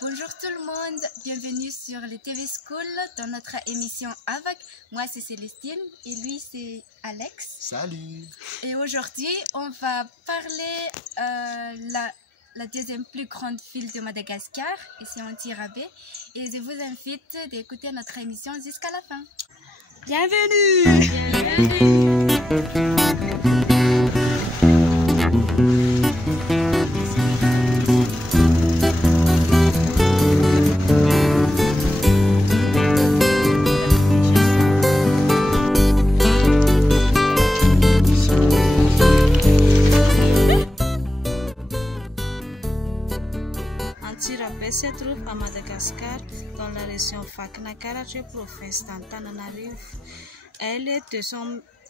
Bonjour tout le monde, bienvenue sur le TV School dans notre émission AVAC. Moi c'est Célestine et lui c'est Alex. Salut. Et aujourd'hui on va parler la deuxième plus grande ville de Madagascar, ici en Tirabé. Et je vous invite d'écouter notre émission jusqu'à la fin. Bienvenue. Tirabé se trouve à Madagascar, dans la région Fak-Nakarache, province d'Antananarivo. Elle est de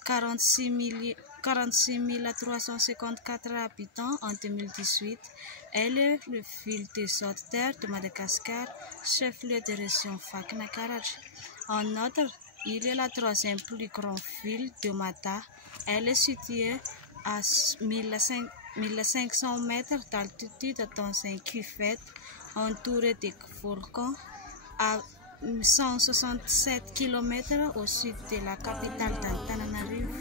46 354 habitants en 2018. Elle est le ville des hautes terres de Madagascar, chef-lieu de région Fak-Nakarache. En outre, il est la troisième plus grande ville de Mata. Elle est située à 1500 mètres d'altitude dans un cuvette entouré de volcans à 167 km au sud de la capitale d'Antananarivo.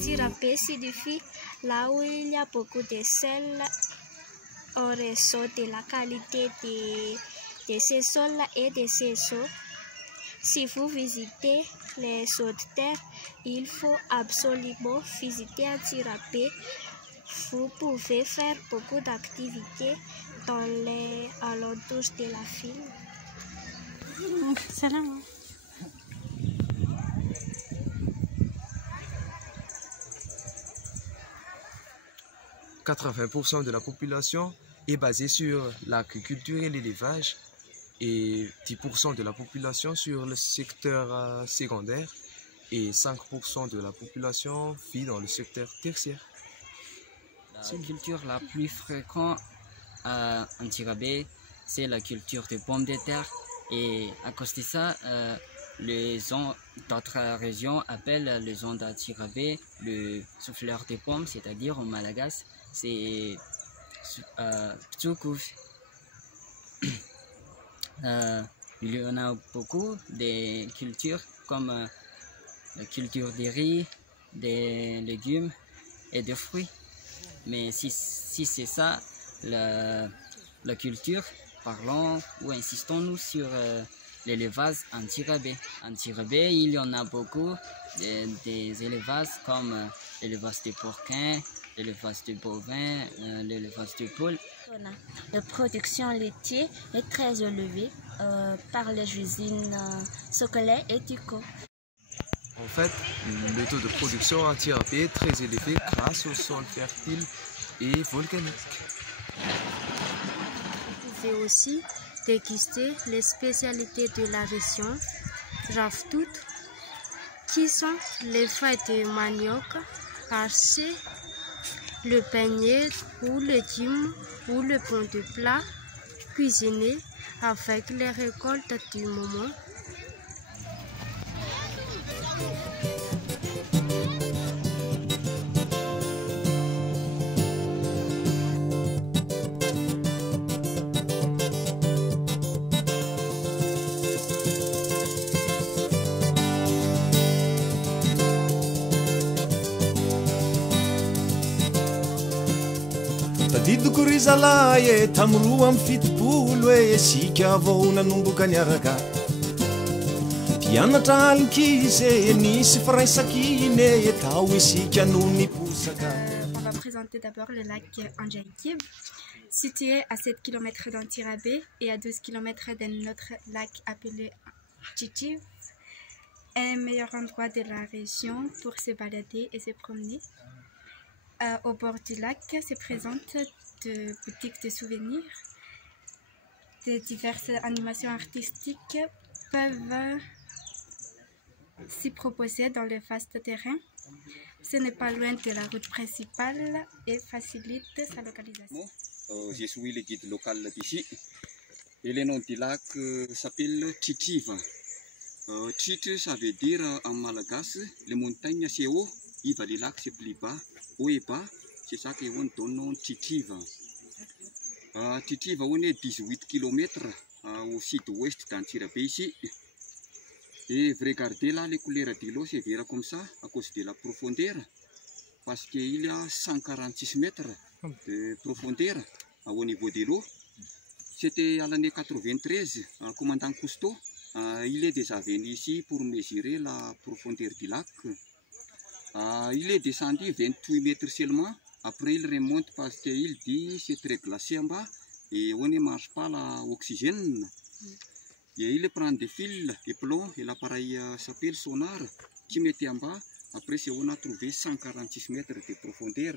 Tirabé signifie là où il y a beaucoup de sel au raison de la qualité de ces sols et de ces eaux. Si vous visitez les hautes terres, il faut absolument visiter Tirabé. Vous pouvez faire beaucoup d'activités dans les alentours de la ville. Salam. 80% de la population est basée sur l'agriculture et l'élevage et 10% de la population sur le secteur secondaire et 5% de la population vit dans le secteur tertiaire. La culture la plus fréquente en Tirabé, c'est la culture des pommes de terre, et à cause de ça, les gens d'autres régions appellent les gens de Tirabé le souffleur des pommes, c'est-à-dire en malagasy, c'est Ptoukouf. Il y en a beaucoup de cultures comme la culture des riz, des légumes et des fruits. Mais si c'est ça la culture, parlons ou insistons-nous sur l'élevage en Tirabé. En Tirabé, il y en a beaucoup des élevages comme l'élevage des porquins, l'élevage de bovins, l'élevage de poules. La production laitière est très élevée par les usines Sokolé et Tico. En fait, le taux de production en Tirabé est très élevé grâce au sol fertile et volcanique. Vous pouvez aussi déguster les spécialités de la région, Raftout, qui sont les feuilles de manioc hachées, le beignet ou légumes ou le pain de plat cuisiné avec les récoltes du moment. Tadidiko ry zalahy tamiroa amin'ny fitopolo sika vao nanomboka niaraka mpianatra alinkizy nisy firaisakiny tao isika no niposaka. On va présenter d'abord le lac Anjaïkib, situé à 7 km dans Tirabé et à 12 km d'un autre lac appelé Tchitiv. est le meilleur endroit de la région pour se balader et se promener. Au bord du lac se présentent des boutiques de souvenirs. De diverses animations artistiques peuvent s'y proposer dans le vaste terrain. Ce n'est pas loin de la route principale et facilite sa localisation. Je suis le guide local d'ici. Et le nom du lac s'appelle Tchitiv. Tchit, ça veut dire en malagasy, les montagnes c'est haut, les lacs c'est plus bas, haut et bas, c'est ça qu'on donne Tchitiv. Tchitiv, on est 18 km au sud-ouest d'Antsirabe ici. Et vous regardez là, les couleurs de l'eau, c'est vert comme ça, à cause de la profondeur. Parce qu'il y a 146 mètres de profondeur au niveau de l'eau. C'était à l'année 93, le commandant Cousteau, il est déjà venu ici pour mesurer la profondeur du lac. Il est descendu 28 mètres seulement. Après, il remonte parce qu'il dit c'est très glacé en bas et on ne marche pas l'oxygène. Et il prend des fils et plombs et l'appareil s'appelle sonar qui mettait en bas. Après, on a trouvé 146 mètres de profondeur.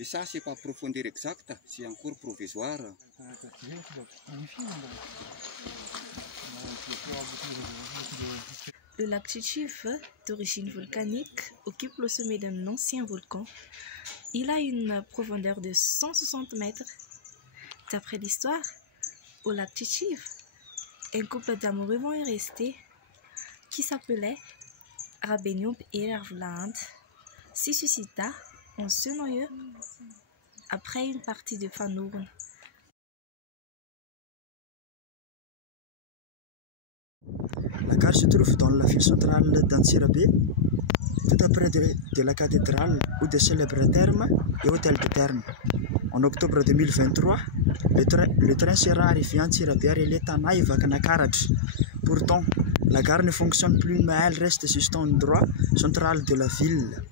Et ça, c'est pas profondeur exacte, c'est encore provisoire. Le lac Tchitiv, d'origine volcanique, occupe le sommet d'un ancien volcan. Il a une profondeur de 160 mètres. D'après l'histoire, au lac Tchitiv, un couple d'amoureux vont y rester qui s'appelait Rabenium et Ervland se suscita en ce noyau après une partie de Fanourn. La gare se trouve dans la ville centrale d'Antsirabe, tout près de la cathédrale où de célèbres thermes et hôtels de thermes. En octobre 2023, le train sera arrivé à Antsirabe et il est à Naivak-Nakarach. Pourtant, la gare ne fonctionne plus, mais elle reste sur cet endroit central de la ville.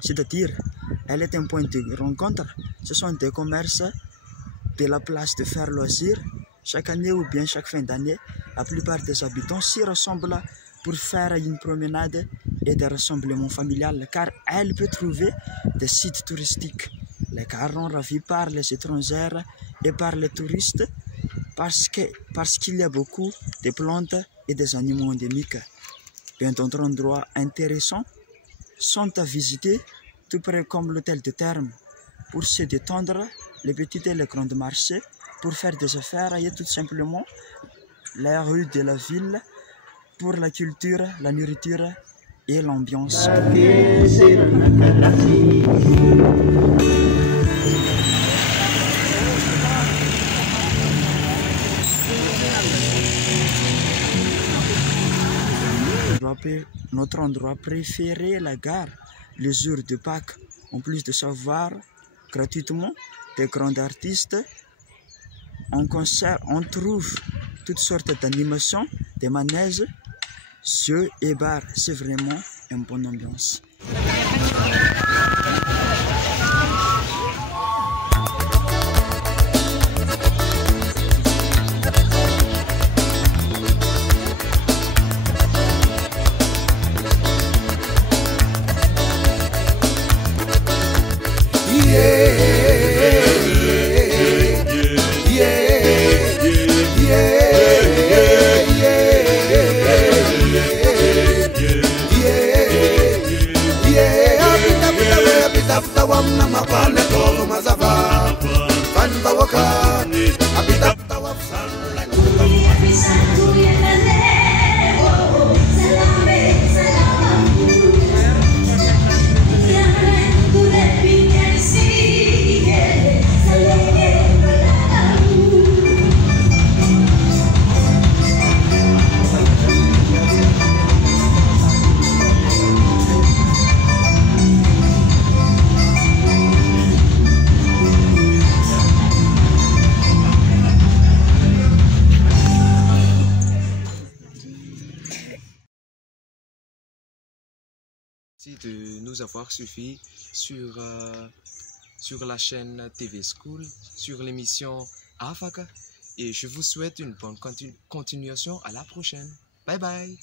C'est-à-dire, elle est un point de rencontre. Ce sont des commerces, de la place de faire loisir. Chaque année ou bien chaque fin d'année, la plupart des habitants s'y ressemblent pour faire une promenade et des rassemblements familiales, car elle peut trouver des sites touristiques. Les gares sont ravis par les étrangers et par les touristes parce qu'il y a beaucoup de plantes et des animaux endémiques. Bien d'autres endroits intéressants sont à visiter, tout près comme l'hôtel de Thermes, pour se détendre, les petits et les grands marchés, pour faire des affaires et tout simplement la rue de la ville pour la culture, la nourriture et l'ambiance. Notre endroit préféré, la gare, les jours de Pâques, en plus de savoir gratuitement des grands artistes. En concert, on trouve toutes sortes d'animations, des manèges, jeux et bars. C'est vraiment une bonne ambiance. Merci de nous avoir suivis sur la chaîne TV School, sur l'émission Afaka, et je vous souhaite une bonne continuation. À la prochaine. Bye bye.